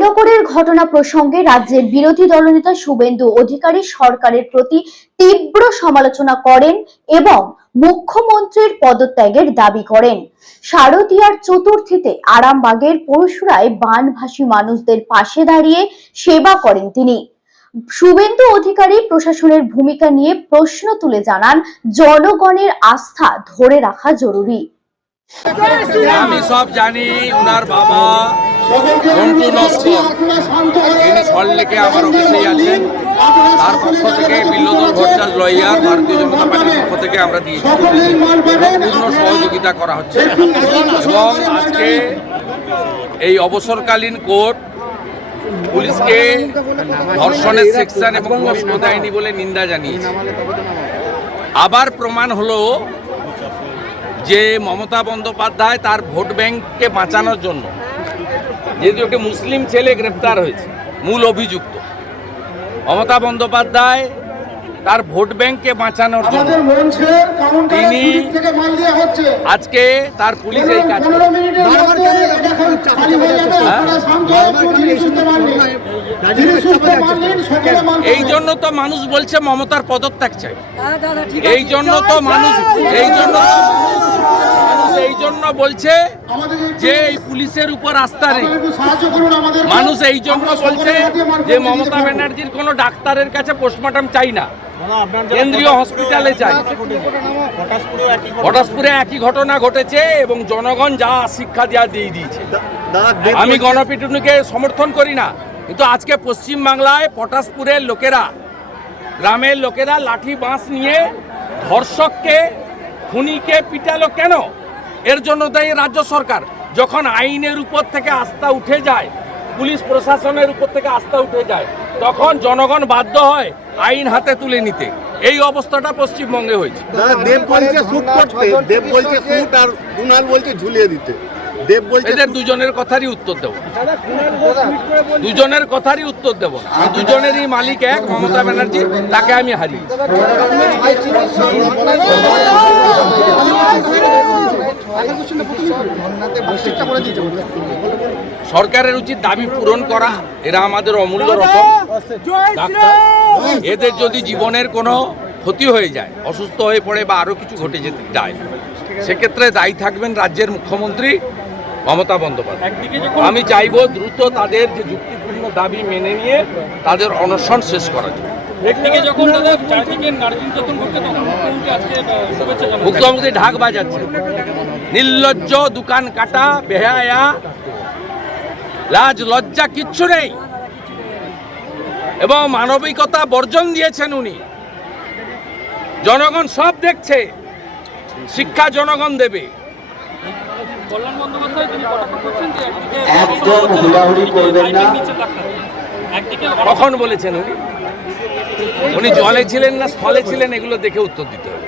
জয়নগরের ঘটনা প্রসঙ্গে রাজ্যের বিরোধী দলনেতা শুভেন্দু অধিকারী সরকারের প্রতি তীব্র সমালোচনা করেন এবং মুখ্যমন্ত্রীর পদত্যাগের দাবি করেন। শারদীয়ার চতুর্থীতে আরামবাগের পরশুরায় বানভাসী মানুষদের পাশে দাঁড়িয়ে সেবা করেন তিনি। শুভেন্দু অধিকারী প্রশাসনের ভূমিকা নিয়ে প্রশ্ন তুলে জানান, জনগণের আস্থা ধরে রাখা জরুরি। আমি সব জানি, ওনার বাবা মন্টু নস্কর তিনি সল্টলেকে আমার অফিসেই আছেন। তার পক্ষ থেকে বিল্লদল ভট্টাচার্য লয়ার ভারতীয় জনতা পার্টির পক্ষ থেকে আমরা দিয়েছি, পূর্ণ সহযোগিতা করা হচ্ছে। এবং আজকে এই অবসরকালীন কোর্ট পুলিশকে ধর্ষণের সেকশন এবং কষ্ট দেয়নি বলে নিন্দা জানিয়েছে। আবার প্রমাণ হলো যে মমতা বন্দ্যোপাধ্যায় তার ভোট ব্যাংককে বাঁচানোর জন্য, যেহেতু একটি মুসলিম ছেলে গ্রেপ্তার হয়েছে মূল অভিযুক্ত, মমতা বন্দ্যোপাধ্যায় তার ভোট ব্যাংককে বাঁচানোর জন্য তিনি আজকে তার পুলিশ এই কাজ করে। এই জন্য তো মানুষ বলছে মমতার পদত্যাগ চাই। এই জন্য তো মানুষ এই জন্য বলছে যে এই পুলিশের উপর আস্থা নেই। মানুষ এই জন্য বলছে যে মমতা ব্যানার্জির কোনো ডাক্তারের কাছে পোস্টমর্টম চাই না, কেন্দ্রীয় হসপিটালে চাই। পটাশপুরে একই ঘটনা ঘটেছে এবং জনগণ যা শিক্ষা দেওয়া দিয়ে দিয়েছে। আমি গণপিটুনিকে সমর্থন করি না, কিন্তু আজকে পশ্চিমবাংলায় পটাশপুরের লোকেরা, গ্রামের লোকেরা লাঠি বাঁশ নিয়ে ধর্ষককে, খুনিকে পিটালো কেন? এর জন্য দায়ী রাজ্য সরকার। যখন আইনের উপর থেকে আস্থা উঠে যায়, পুলিশ প্রশাসনের উপর থেকে আস্থা উঠে যায়, তখন জনগণ বাধ্য হয় আইন হাতে তুলে নিতে। এই অবস্থাটা পশ্চিমবঙ্গে হয়েছে। দেব বলছে শুট করতে, দেব বলছে শুট, আর কুণাল বলছে ঝুলিয়ে দিতে। দেব বলছে এদের দুজনের কথারই উত্তর দেব, দুজনের কথারই উত্তর দেব না। দুজনেরই মালিক এক, মমতা ব্যানার্জি, তাকে আমি হারিয়ে। সরকারের উচিত দাবি পূরণ করা। এরা আমাদের অমূল্য রকম ডাক্তার। এদের যদি জীবনের কোনো ক্ষতি হয়ে যায়, অসুস্থ হয়ে পড়ে বা আরও কিছু ঘটে যেতে যায়, সেক্ষেত্রে দায়ী থাকবেন রাজ্যের মুখ্যমন্ত্রী মমতা বন্দ্যোপাধ্যায়। আমি চাইব দ্রুত তাদের যে যুক্তিপূর্ণ দাবি মেনে নিয়ে তাদের অনশন শেষ করা যায়। মুখ্যমন্ত্রী ঢাক বাজাচ্ছে, নির্লজ্জ, দোকান কাটা, বেহায়া, লাজ লজ্জা কিচ্ছু নেই এবং মানবিকতা বর্জন দিয়েছেন উনি। জনগণ সব দেখছে, শিক্ষা জনগণ দেবে। কখন বলেছেন উনি জলে ছিলেন না স্থলে ছিলেন, এগুলো দেখে উত্তর দিতে হবে।